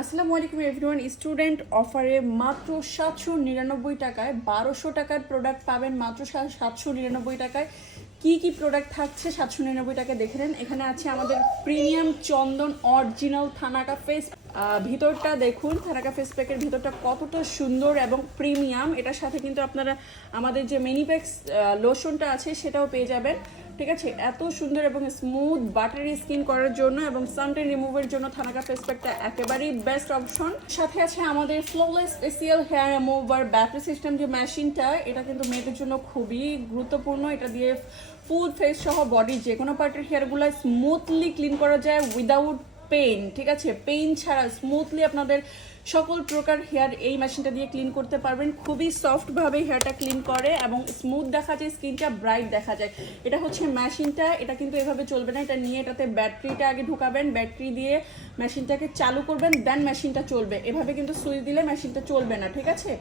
আসসালামু আলাইকুম everyone. Student অফারে মাত্র 799 টাকায় 1200 টাকার প্রোডাক্ট পাবেন মাত্র 799 টাকায়। কি কি প্রোডাক্ট থাকছে 799 টাকায় দেখে নেন। এখানে আছে আমাদের প্রিমিয়াম চন্দন অরিজিনাল থানাকা ফেস, ভিতরটা দেখুন, থানাকা ফেস প্যাকের ভিতরটা কতটা সুন্দর এবং প্রিমিয়াম। এটার সাথে কিন্তু আপনারা আমাদের যে মেনিপ্যাক্স লোশনটা আছে সেটাও পেয়ে যাবেন। ঠিক আছে, এত সুন্দর এবং স্মুথ বাটারি স্কিন করার জন্য এবং সানটেন রিমুভের জন্য থানাকা ফেস প্যাকটা একেবারেই বেস্ট অপশন। সাথে আছে আমাদের flawless facial hair remover battery system যে মেশিনটা, এটা কিন্তু মেয়েদের জন্য খুবই গুরুত্বপূর্ণ। এটা দিয়ে ফুল ফেস সহ বডির যে কোনো পার্টের হেয়ারগুলো স্মুথলি ক্লিন করা যায় উইদাউট পেইন। ঠিক আছে, পেইন ছাড়া স্মুথলি আপনাদের সকল প্রকার হেয়ার এই মেশিনটা দিয়ে ক্লিন করতে পারবেন। খুবই সফটভাবে হেয়ারটা ক্লিন করে এবং স্মুথ দেখা যায়, স্কিনটা ব্রাইট দেখা যায়। এটা হচ্ছে মেশিনটা, এটা কিন্তু এভাবে চলবে না। এটা নিয়ে এটাতে ব্যাটারিটা আগে ঢুকাবেন, ব্যাটারি দিয়ে মেশিনটাকে চালু করবেন, দেন মেশিনটা চলবে। এভাবে কিন্তু সুইচ দিলে মেশিনটা চলবে না। ঠিক আছে,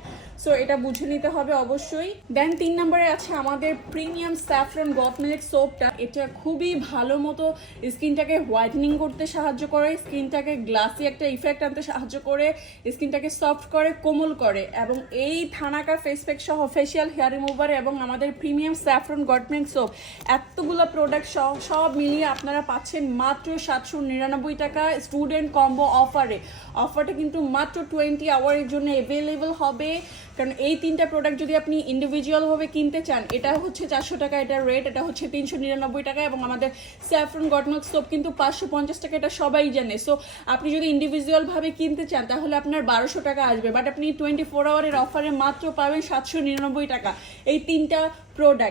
সো এটা বুঝে নিতে হবে অবশ্যই। দেন 3 নম্বরে আছে আমাদের প্রিমিয়াম স্যাফরন গট মিল্ক সোপটা। এটা খুবই ভালো মতো স্কিনটাকে হোয়াইটেনিং করতে সাহায্য করে, স্কিনটাকে গ্লাসি একটা ইফেক্ট আনতে সাহায্য করে, স্কিনটাকে সফট করে, কোমল করে। এবং এই থানাকা ফেস প্যাক সহ ফেসিয়াল হেয়ার রিমুভার এবং আমাদের premium saffron goat milk soap, এতগুলো প্রোডাক্ট সব মিলিয়ে আপনারা পাচ্ছেন মাত্র 799 টাকা স্টুডেন্ট কম্বো অফারে। অফারটা কিন্তু মাত্র 20 আওয়ারের জন্য অ্যাভেলেবল হবে। কারণ এই 3টা প্রোডাক্ট যদি আপনি ইন্ডিভিজুয়ালভাবে কিনতে চান, এটা হচ্ছে 400 টাকা এটার রেট, এটা হচ্ছে 399 টাকা। এবং আমাদের স্যাফরন গট মিল্ক সোপ কিন্তু 550 টাকা, এটা সবাই জানে। সো আপনি যদি ইন্ডিভিজুয়ালভাবে কিনতে চান তাহলে আপনার 1200 টাকা আসবে, বাট আপনি 24 আওয়ারের অফারে মাত্র পাবেন 799 টাকা এই 3টা প্রোডাক্ট।